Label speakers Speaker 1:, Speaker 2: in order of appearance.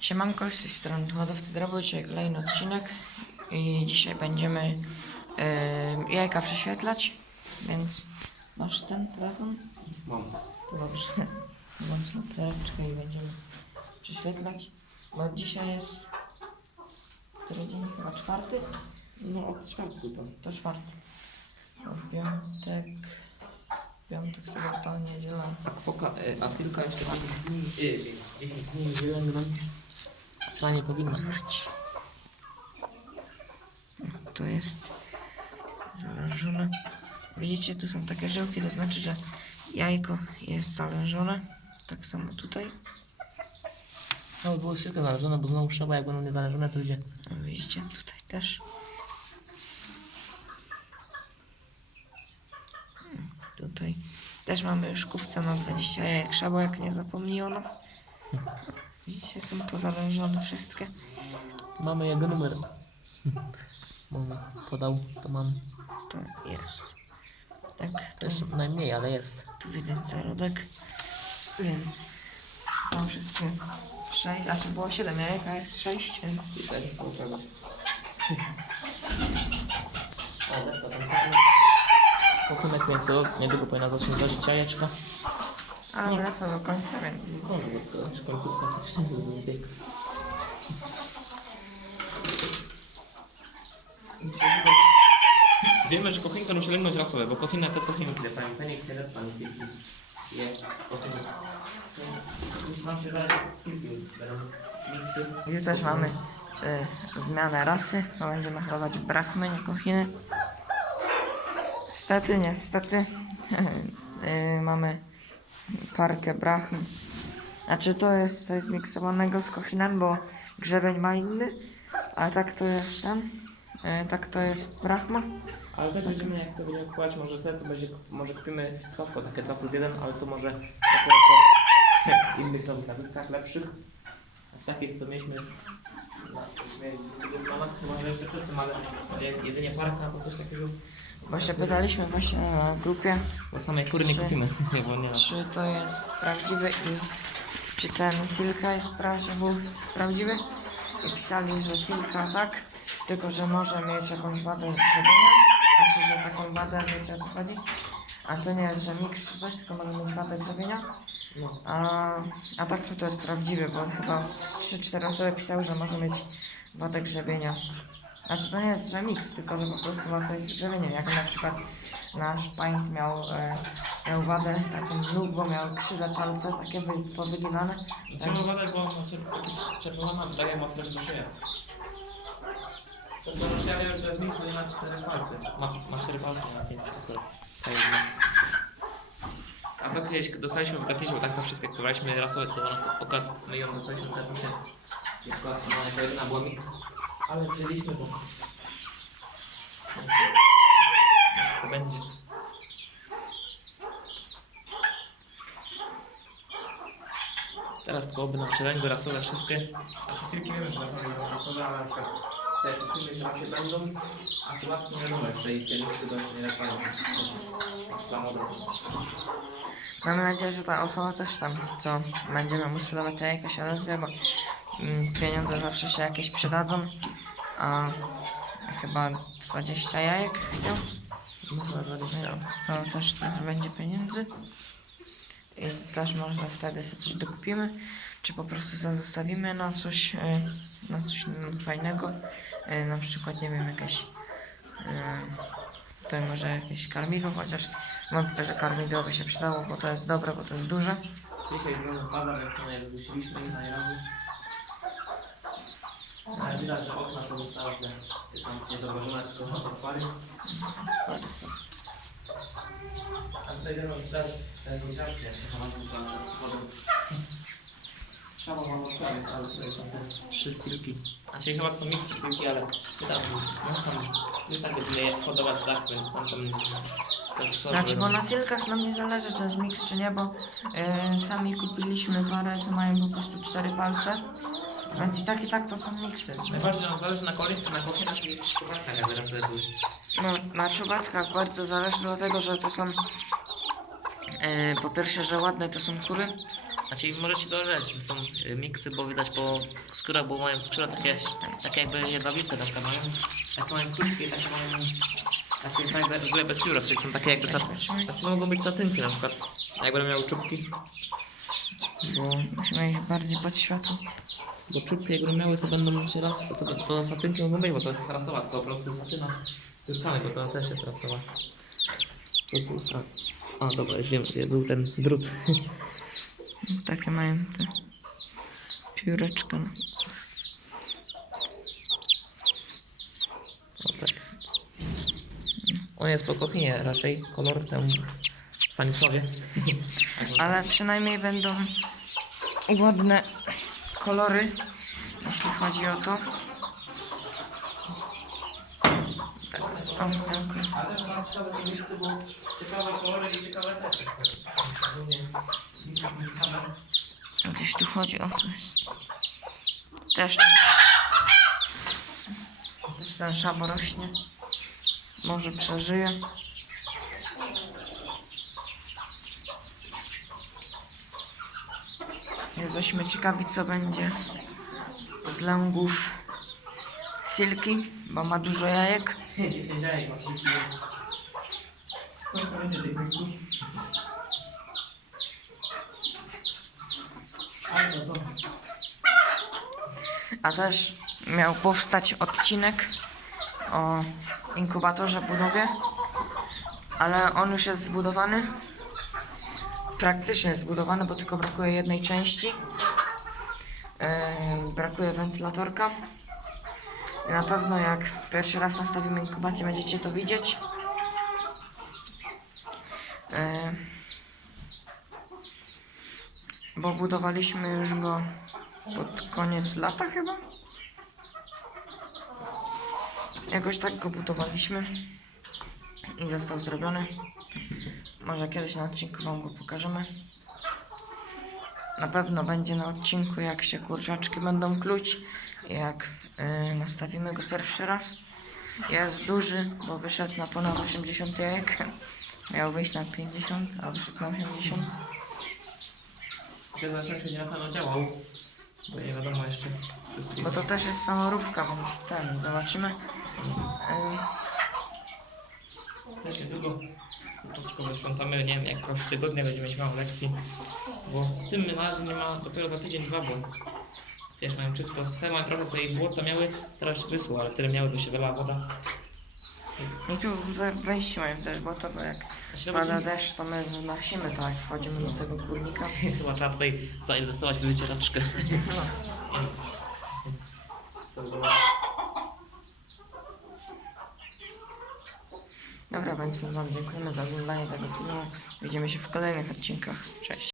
Speaker 1: Siemanko, z tej strony hodowcy drobu, dzisiaj kolejny odcinek i dzisiaj będziemy e, jajka prześwietlać, więc masz ten telefon?
Speaker 2: Mam.
Speaker 1: To dobrze, włącz na teleczkę i będziemy prześwietlać, bo dzisiaj jest, który dzień? Chyba czwarty?
Speaker 2: No od czwartku tam.
Speaker 1: To czwarty. To w piątek, piątek, sobota, niedziela.
Speaker 2: A kwoka, y, a Silka jeszcze 5 dni, y, 10 dni wylęgnąć. Ona nie powinna.
Speaker 1: To jest zalężone. Widzicie, tu są takie żyłki, to znaczy, że jajko jest zalężone. Tak samo tutaj.
Speaker 2: No było Silka należone, bo znowu trzeba, jak będą niezależne, to gdzie?
Speaker 1: O, Widzicie, tutaj też. Tutaj też mamy już kupca na 20 jajek. Szabojek nie zapomni o nas. Widzicie, są pozalężone wszystkie.
Speaker 2: Mamy jego numer. Mamy, podał, to mam.
Speaker 1: To jest. Tak,
Speaker 2: To jeszcze najmniej, ale jest.
Speaker 1: Tu widać zarodek. Więc są wszystkie sześć, a czy było siedem jajek, a jest sześć, więc
Speaker 2: Tutaj pokazać. Pochunek więc to niedługo powinna zacząć zażyć jajeczka.
Speaker 1: Ale lecą do końca, więc
Speaker 2: Zdążę, bo to już końcówka tak się jest zbieg. Wiemy, że kochinka musi lęgnąć rasowe, bo kochina to jest kochina, kiedy pani Feniks, jeden pani Silki je kochina. Więc już nam się dalej Silki będą miksy.
Speaker 1: już też mamy y, zmianę rasy, bo będziemy holować brachmy, nie kochiny. Niestety, niestety y, mamy parkę brachm. Znaczy to jest coś zmiksowanego z kochinem, bo grzebień ma inny, a tak to jest ten, y, tak to jest brachma.
Speaker 2: Ale też będziemy, jak to będziemy kupować, może te, to będzie, może kupimy soko, takie 2 plus 1, ale to może dopiero po innych nowych nawytkach lepszych. A z takich, co mieliśmy na, mieliśmy w planach, to może jeszcze przed tym, ale jak jedynie parka albo coś takiego,
Speaker 1: Bo się pytaliśmy właśnie na grupie,
Speaker 2: bo samej kury nie
Speaker 1: Czy-
Speaker 2: kupimy, nie, bo nie ma.
Speaker 1: czy to jest prawdziwy i czy ten Silka jest prawdziwy, prawdziwy. I pisali, że Silka tak, tylko że może mieć jakąś wadę zrobienia. Znaczy, że taką wadę, wiecie o co chodzi? A to nie jest, że miks czy coś, tylko może mieć wadę grzebienia.
Speaker 2: No.
Speaker 1: A, a tak to, to jest prawdziwy, bo chyba z 3-4 osoby pisały, że może mieć wadę grzebienia. Znaczy to nie jest, że miks, tylko że po prostu ma coś z grzebieniem. Jak na przykład nasz paint miał, e, miał wadę taką bo miał krzywe palce, takie wy, powyginane.
Speaker 2: Czemu badać, bo znaczy, taki czerwona daje mocno do siebie. To są ja wiem, że z nich ma 4 palce. Ma, ma 4 palce na 5 akurat. Ta jedna. A to kiedyś dostaliśmy w gratisie, bo tak to wszystkie kupowaliśmy rasowe, tylko na akurat my ją dostaliśmy w gratisie. I akurat to jako jedyna była mix. Ale wzięliśmy bo... Co będzie? Teraz tylko oby nam przelęgły rasowe wszystkie. A wszystkie wiemy, że na pewno będą rasowe, ale na przykład te kuchny raczej będą, a tu łatwo nie wiadomo jeszcze i te miksy dość nie lepają. Samo.
Speaker 1: Mamy nadzieję, że ta osoba też tam, co będziemy mu sprzedawać, to jaka się odezwie, bo mm, pieniądze zawsze się jakieś przydadzą. A chyba 20 jajek chciał.
Speaker 2: No chyba 20.
Speaker 1: Więc to też trochę będzie pieniędzy. I też może wtedy sobie coś dokupimy, czy po prostu zostawimy na coś, e, na coś fajnego. E, Na przykład, nie wiem, jakieś e, tutaj może jakieś karmidło, chociaż wątpię, że karmidło by się przydało, bo to jest dobre, bo to jest duże.
Speaker 2: Dzisiaj znowu pada, więc no jak zgłosiliśmy i na razu. Ale widać, że okna są te są niezauważone, tylko
Speaker 1: są.
Speaker 2: A tutaj będą widać tego dziaszki, jak się chowają tam nad spodem. Trzeba mam odpowiedź, ale tutaj są te trzy silki. A się chyba to są miksy silki, ale my tam, nas tam, my tak będziemy je hodować tak, więc tam tam...
Speaker 1: Znaczy, bo na silkach nam nie zależy, czy jest miks, czy nie, bo e, sami kupiliśmy parę, co mają po prostu cztery palce. Więc i tak, i tak to są miksy.
Speaker 2: Najbardziej nam zależy na koli, na kochinach i szczupatkach, jak teraz sobie były.
Speaker 1: No, na czubatkach bardzo zależy, dlatego że to są e, po pierwsze, że ładne to są kury,
Speaker 2: Znaczy możecie zauważyć, że są y, miksy, bo widać po skórach, bo mają skóra takie, takie jakby jedwabiste na przykład mają. Takie mają krótkie, takie mają takie fajne, w ogóle bez pióra, które są takie jakby sat... Znaczy to mogą być satynki na przykład. Jak będą miały czubki. Bo,
Speaker 1: Musimy iść bardziej pod światło.
Speaker 2: Bo czubki jak miały to będą się raz, to, to satynki mogą być, bo to jest rasowa, tylko po prostu satyna z bo to też jest rasowa. To tak. A dobra, już wiem gdzie był ten drut.
Speaker 1: Takie mają te pióreczka.
Speaker 2: O tak. On jest po kochinie raczej, kolor temu Stanisławie.
Speaker 1: Ale przynajmniej będą ładne kolory, jeśli chodzi o to. O,
Speaker 2: i ciekawe też.
Speaker 1: Gdzieś tu chodzi o to jest. Też, też ten szabo rośnie. Może przeżyje. Jesteśmy ciekawi, co będzie z langów Silki, bo ma dużo jajek. A też miał powstać odcinek o inkubatorze budowie, ale on już jest zbudowany. Praktycznie zbudowany, bo tylko brakuje jednej części. Yy, brakuje wentylatorka. I na pewno jak pierwszy raz nastawimy inkubację, będziecie to widzieć. Yy, bo budowaliśmy już go pod koniec lata chyba. Jakoś tak go budowaliśmy i został zrobiony. Może kiedyś na odcinku Wam go pokażemy. Na pewno będzie na odcinku, jak się kurczaczki będą kluć, jak yy, nastawimy go pierwszy raz. Jest duży, bo wyszedł na ponad 80 jajek. Miał wyjść na 50, a wyszedł na 80.
Speaker 2: Ten zasięg będzie na pewno działał, bo nie wiadomo jeszcze.
Speaker 1: Bo to też jest samoróbka, więc ten, zobaczymy. Yy,
Speaker 2: Też niedługo troszeczkę rozpętamy, nie wiem, jak w tygodniu będziemy mieć mało lekcji, bo tym razem nie ma, dopiero za tydzień, dwa, bo też mają czysto. Te mają trochę tutaj błota miały, teraz wysło, ale wtedy miały, by się wylała woda.
Speaker 1: I tu we, wejście mają też, bo to bo jak
Speaker 2: A się
Speaker 1: pada deszcz, to my wnosimy tak, wchodzimy do tego kurnika.
Speaker 2: Chyba trzeba tutaj zainwestować w wycieraczkę.
Speaker 1: No.
Speaker 2: To by było...
Speaker 1: Dobra, więc Wam dziękujemy za oglądanie tego filmu. Widzimy się w kolejnych odcinkach. Cześć.